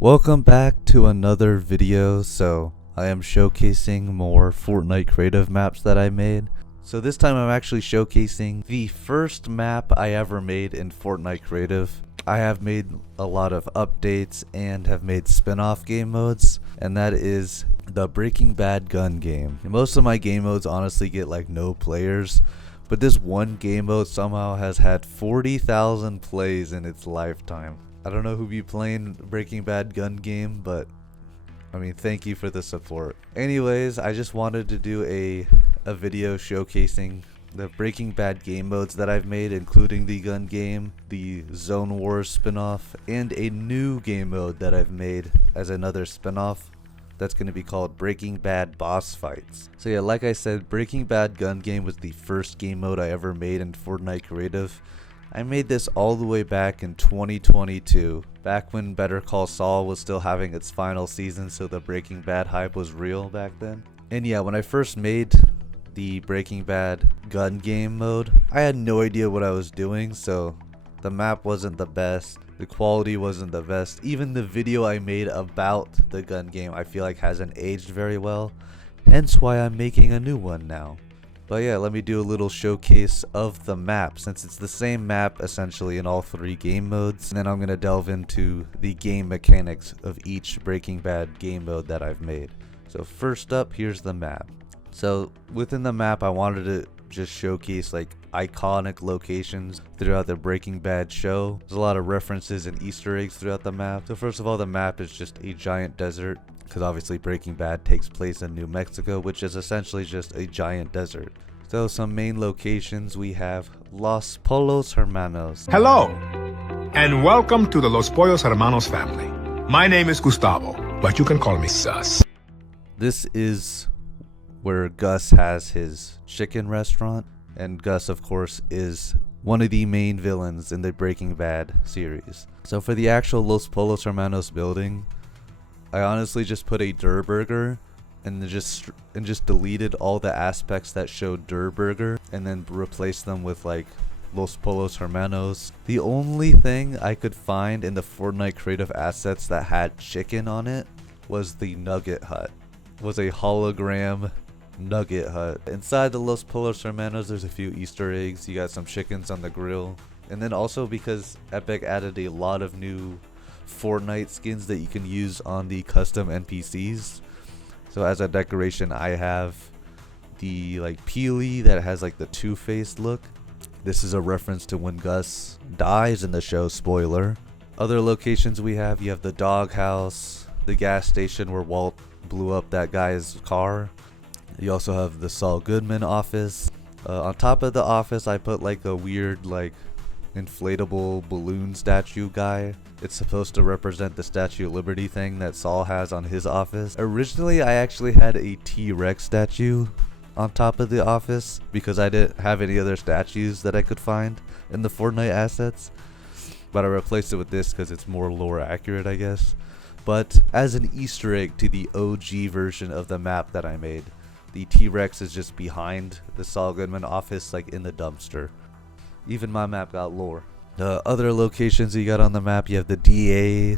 Welcome back to another video. So I am showcasing more Fortnite creative maps that I made. So this time I'm actually showcasing the first map I ever made in Fortnite creative. I have made a lot of updates and have made spin-off game modes, and that is the Breaking Bad gun game. Most of my game modes honestly get like no players, but this one game mode somehow has had 40,000 plays in its lifetime. I don't know who be playing Breaking Bad gun game, but I mean, thank you for the support. Anyways, I just wanted to do a video showcasing the Breaking Bad game modes that I've made, including the gun game, the Zone Wars spin-off, and a new game mode that I've made as another spin-off that's going to be called Breaking Bad Boss Fights. So yeah, like I said, Breaking Bad gun game was the first game mode I ever made in Fortnite creative. I made this all the way back in 2022, back when Better Call Saul was still having its final season, so the Breaking Bad hype was real back then. And yeah, when I first made the Breaking Bad gun game mode, I had no idea what I was doing, so the map wasn't the best, the quality wasn't the best. Even the video I made about the gun game I feel like hasn't aged very well, hence why I'm making a new one now. But yeah, let me do a little showcase of the map, since it's the same map essentially in all three game modes, and then I'm going to delve into the game mechanics of each Breaking Bad game mode that I've made. So first up, here's the map. So within the map, I wanted to just showcase like iconic locations throughout the Breaking Bad show. There's a lot of references and Easter eggs throughout the map. So first of all, the map is just a giant desert, because obviously Breaking Bad takes place in New Mexico, which is essentially just a giant desert. So some main locations, we have Los Pollos Hermanos. Hello, and welcome to the Los Pollos Hermanos family. My name is Gustavo, but you can call me Sus. This is where Gus has his chicken restaurant, and Gus of course is one of the main villains in the Breaking Bad series. So for the actual Los Pollos Hermanos building, I honestly just put a Durr Burger and just deleted all the aspects that showed Durr Burger and then replaced them with like Los Pollos Hermanos. The only thing I could find in the Fortnite creative assets that had chicken on it was the Nugget Hut. It was a hologram Nugget Hut. Inside the Los Pollos Hermanos, there's a few Easter eggs. You got some chickens on the grill. And then also because Epic added a lot of new Fortnite skins that you can use on the custom NPCs. So as a decoration, I have the like Peely that has like the two-faced look. This is a reference to when Gus dies in the show, spoiler. Other locations you have the doghouse, the gas station where Walt blew up that guy's car. You also have the Saul Goodman office. On top of the office, I put like a weird like inflatable balloon statue guy. It's supposed to represent the Statue of Liberty thing that Saul has on his office. Originally, I actually had a T-Rex statue on top of the office because I didn't have any other statues that I could find in the Fortnite assets. But I replaced it with this because it's more lore accurate, I guess. But as an Easter egg to the OG version of the map that I made, the T-Rex is just behind the Saul Goodman office, like in the dumpster. Even my map got lore. Other locations you got on the map, you have the DA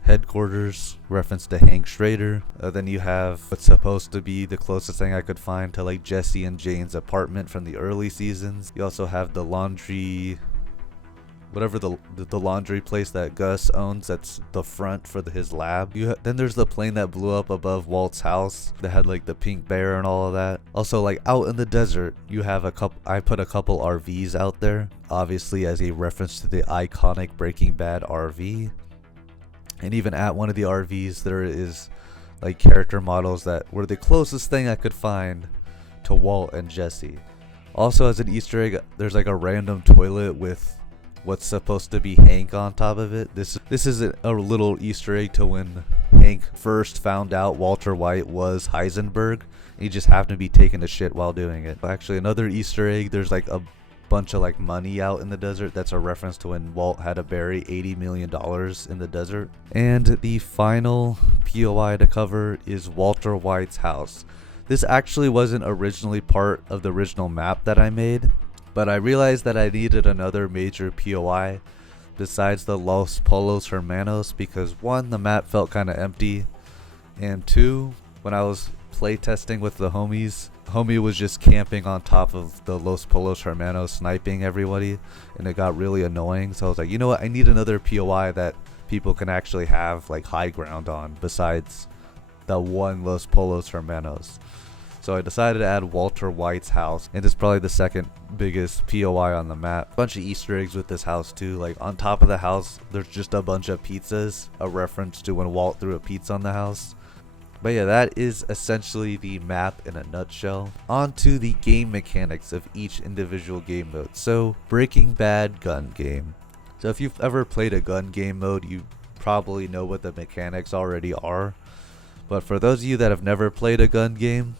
headquarters, reference to Hank Schrader. Then you have what's supposed to be the closest thing I could find to like Jesse and Jane's apartment from the early seasons. You also have the laundry, whatever the laundry place that Gus owns, that's the front for his lab. Then there's the plane that blew up above Walt's house that had like the pink bear and all of that. Also, like out in the desert, you have I put a couple RVs out there, obviously as a reference to the iconic Breaking Bad RV. And even at one of the RVs, there is like character models that were the closest thing I could find to Walt and Jesse. Also, as an Easter egg, there's like a random toilet with what's supposed to be Hank on top of it. This is a little Easter egg to when Hank first found out Walter White was Heisenberg. He just happened to be taking a shit while doing it. Actually, another Easter egg, there's like a bunch of like money out in the desert. That's a reference to when Walt had to bury $80 million in the desert. And the final POI to cover is Walter White's house. This actually wasn't originally part of the original map that I made, but I realized that I needed another major POI besides the Los Polos Hermanos because 1, the map felt kind of empty, and 2, when I was playtesting with the homies, homie was just camping on top of the Los Polos Hermanos, sniping everybody, and it got really annoying. So I was like, you know what, I need another POI that people can actually have like high ground on besides the one Los Polos Hermanos. So I decided to add Walter White's house, and it's probably the second biggest POI on the map. Bunch of Easter eggs with this house too. Like on top of the house, there's just a bunch of pizzas, a reference to when Walt threw a pizza on the house. But yeah, that is essentially the map in a nutshell. On to the game mechanics of each individual game mode. So Breaking Bad gun game. So if you've ever played a gun game mode, you probably know what the mechanics already are. But for those of you that have never played a gun game,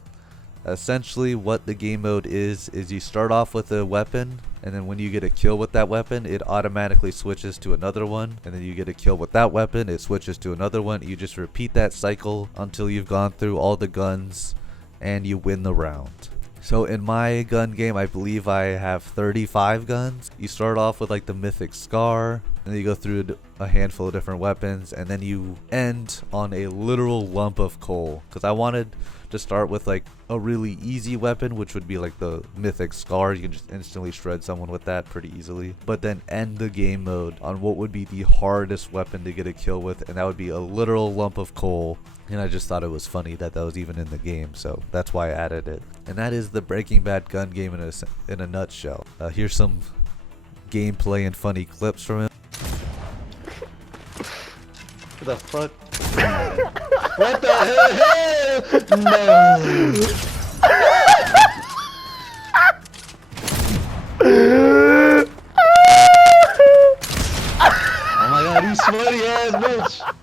essentially what the game mode is you start off with a weapon, and then when you get a kill with that weapon, it automatically switches to another one, and then you get a kill with that weapon, it switches to another one. You just repeat that cycle until you've gone through all the guns and you win the round. So in my gun game, I believe I have 35 guns. You start off with like the mythic scar, and then you go through a handful of different weapons, and then you end on a literal lump of coal, because I wanted to start with like a really easy weapon, which would be like the mythic scar. You can just instantly shred someone with that pretty easily, but then end the game mode on what would be the hardest weapon to get a kill with, and that would be a literal lump of coal. And I just thought it was funny that that was even in the game, so that's why I added it. And that is the Breaking Bad gun game in a nutshell. Here's some gameplay and funny clips from it. What the fuck? What the hell? No. Oh my god, you sweaty ass bitch.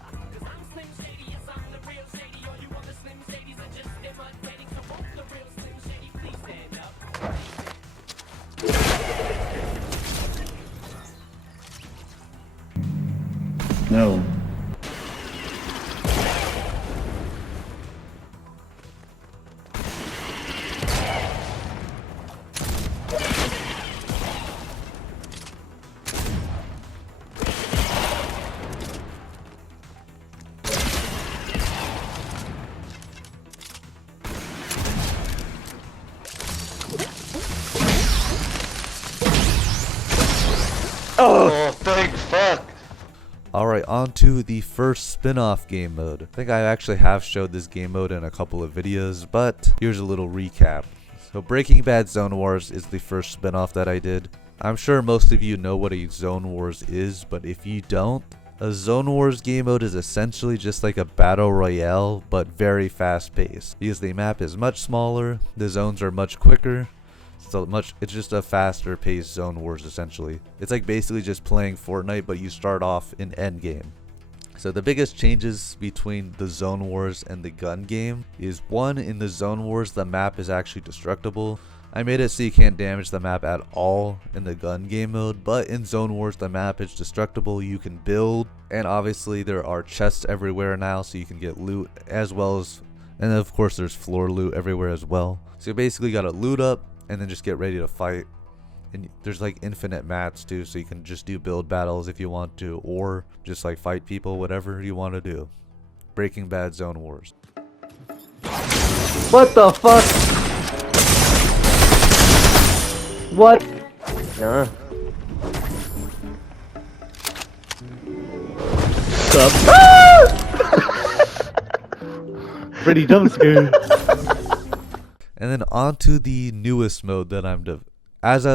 No. Oh, thank fuck. Alright, on to the first spin-off game mode. I think I actually have showed this game mode in a couple of videos, but here's a little recap. So Breaking Bad Zone Wars is the first spin-off that I did. I'm sure most of you know what a Zone Wars is, but if you don't, a Zone Wars game mode is essentially just like a battle royale, but very fast-paced. Because the map is much smaller, the zones are much quicker, it's just a faster paced Zone Wars essentially. It's like basically just playing Fortnite, but you start off in endgame. So the biggest changes between the Zone Wars and the gun game is, one, in the Zone Wars the map is actually destructible. I made it so you can't damage the map at all in the gun game mode, but in Zone Wars the map is destructible. You can build, and obviously there are chests everywhere now, so you can get loot as well as, and then of course there's floor loot everywhere as well. So you basically gotta loot up and then just get ready to fight. And there's like infinite mats too, so you can just do build battles if you want to, or just like fight people, whatever you want to do. Breaking Bad Zone Wars. What the fuck? What? Yeah. Sup? Pretty jump scare. And then on to the newest mode that as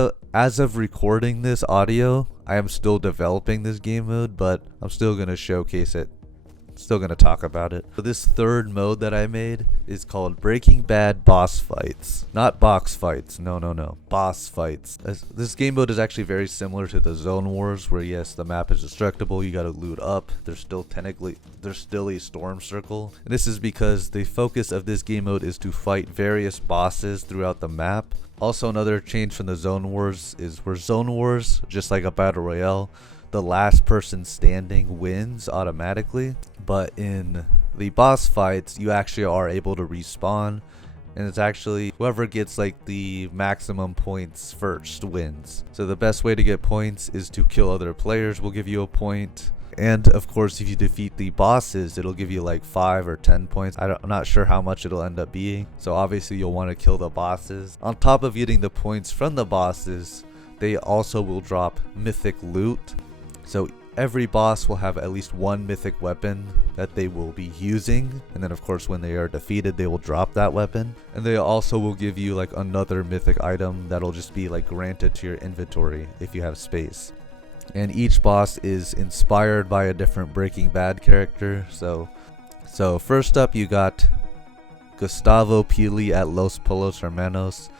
of recording this audio, I am still developing this game mode, but I'm still gonna showcase it. Still gonna talk about it. So this third mode that I made is called Breaking Bad Boss Fights. Not box fights. No. Boss fights. This game mode is actually very similar to the Zone Wars, where yes, the map is destructible. You gotta loot up. There's still a storm circle. And this is because the focus of this game mode is to fight various bosses throughout the map. Also, another change from the Zone Wars is where Zone Wars, just like a battle royale, the last person standing wins automatically. But in the boss fights, you actually are able to respawn, And it's actually whoever gets like the maximum points first wins. So the best way to get points is to kill other players will give you a point. And of course, if you defeat the bosses, it'll give you like 5 or 10 points. I'm not sure how much it'll end up being. So obviously you'll want to kill the bosses. On top of getting the points from the bosses, they also will drop mythic loot. So every boss will have at least one mythic weapon that they will be using, and then of course when they are defeated they will drop that weapon. And they also will give you like another mythic item that'll just be like granted to your inventory if you have space. And each boss is inspired by a different Breaking Bad character. So first up you got Gustavo Pili at Los Polos Hermanos.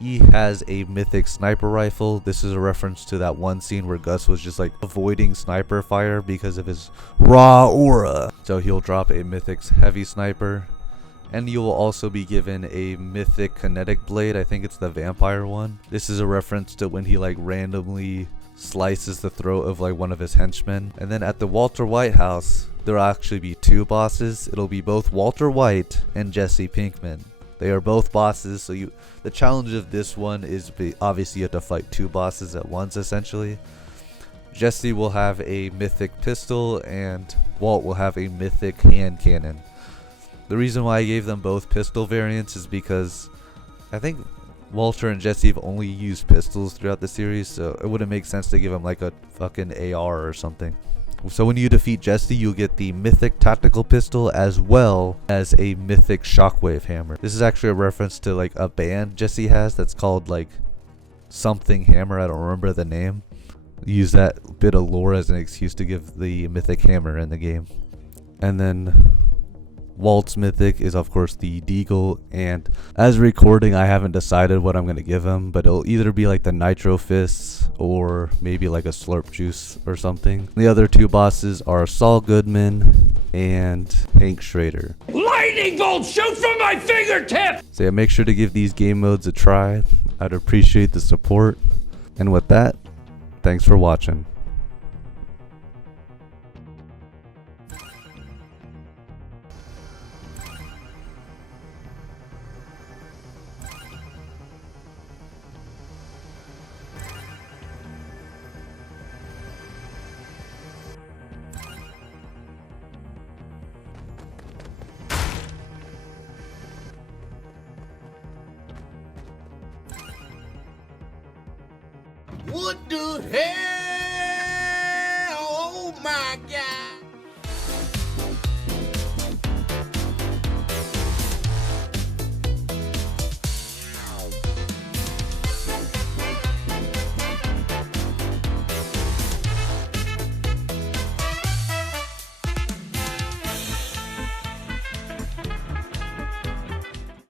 He has a mythic sniper rifle. This is a reference to that one scene where Gus was just like avoiding sniper fire because of his raw aura. So he'll drop a mythic heavy sniper. And you will also be given a mythic kinetic blade. I think it's the vampire one. This is a reference to when he like randomly slices the throat of like one of his henchmen. And then at the Walter White house, there'll actually be 2 bosses. It'll be both Walter White and Jesse Pinkman. They are both bosses, so the challenge of this one is obviously you have to fight 2 bosses at once essentially. Jesse will have a mythic pistol and Walt will have a mythic hand cannon. The reason why I gave them both pistol variants is because I think Walter and Jesse have only used pistols throughout the series, so it wouldn't make sense to give them like a fucking AR or something. So when you defeat Jesse, you'll get the mythic tactical pistol as well as a mythic shockwave hammer. This is actually a reference to like a band Jesse has that's called like something hammer. I don't remember the name. Use that bit of lore as an excuse to give the mythic hammer in the game. And then Walt's mythic is of course the Deagle, and as recording I haven't decided what I'm going to give him, but it'll either be like the Nitro Fists or maybe like a Slurp Juice or something. The other 2 bosses are Saul Goodman and Hank Schrader. Lightning bolt shoot from my fingertip! So yeah, make sure to give these game modes a try. I'd appreciate the support. And with that, thanks for watching. What the hell? Oh my God!